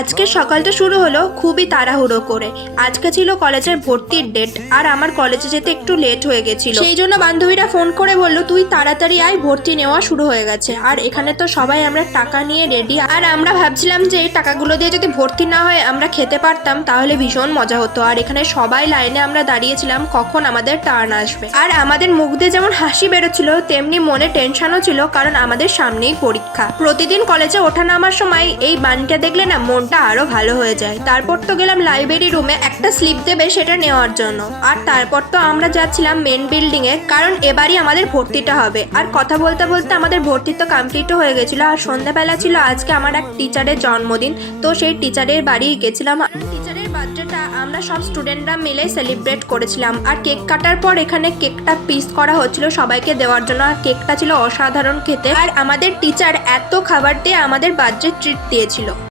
আজকে সকালটা শুরু হলো খুবই তাড়াহুড়ো করে। আজকে ছিল কলেজের ভর্তির ডেট, আর আমার কলেজে যেতে একটু লেট হয়ে গেছিল। সেই জন্য বান্ধবীরা ফোন করে বলল তুই তাড়াতাড়ি আয়, ভর্তি নেওয়া শুরু হয়ে গেছে। আর এখানে তো সবাই আমরা টাকা নিয়ে রেডি, আর আমরা ভাবছিলাম যে এই টাকাগুলো দিয়ে যদি ভর্তি না হয় আমরা খেতে পারতাম তাহলে ভীষণ মজা হতো। আর এখানে সবাই লাইনে আমরা দাঁড়িয়েছিলাম কখন আমাদের টার্ন আসবে। আর আমাদের মুখ দিয়ে যেমন হাসি বেরোচ্ছিল তেমনি মনে টেনশনও ছিল, কারণ আমাদের সামনেই পরীক্ষা। প্রতিদিন কলেজে ওঠা নামার সময় এই বাণীটা দেখলে না মনটা আরো ভালো হয়ে যায়। তারপর তো গেলাম লাইব্রেরি রুমে, একটা স্লিপ দেবে সেটা নেওয়ার জন্য। আর তারপর তো আমরা যাচ্ছিলাম মেন বিল্ডিং এ, কারণ এবারই আমাদের ভর্তিটা হবে। আর কথা বলতে বলতে আমাদের ভর্তি তো কমপ্লিটও হয়ে গেছিল। আর সন্ধ্যাবেলা ছিল আজকে আমার এক টিচারের জন্মদিন, তো সেই টিচারের বাড়ি গেছিলাম। টিচারের বার্থডেটা আমরা সব স্টুডেন্টরা মিলে সেলিব্রেট করেছিলাম। আর কেক কাটার পর এখানে কেকটা পিস করা হচ্ছিল সবাইকে দেওয়ার জন্য। আর কেকটা ছিল অসাধারণ খেতে। আর আমাদের টিচার এত খাবার দিয়ে আমাদের বার্থডে ট্রিট দিয়েছিল।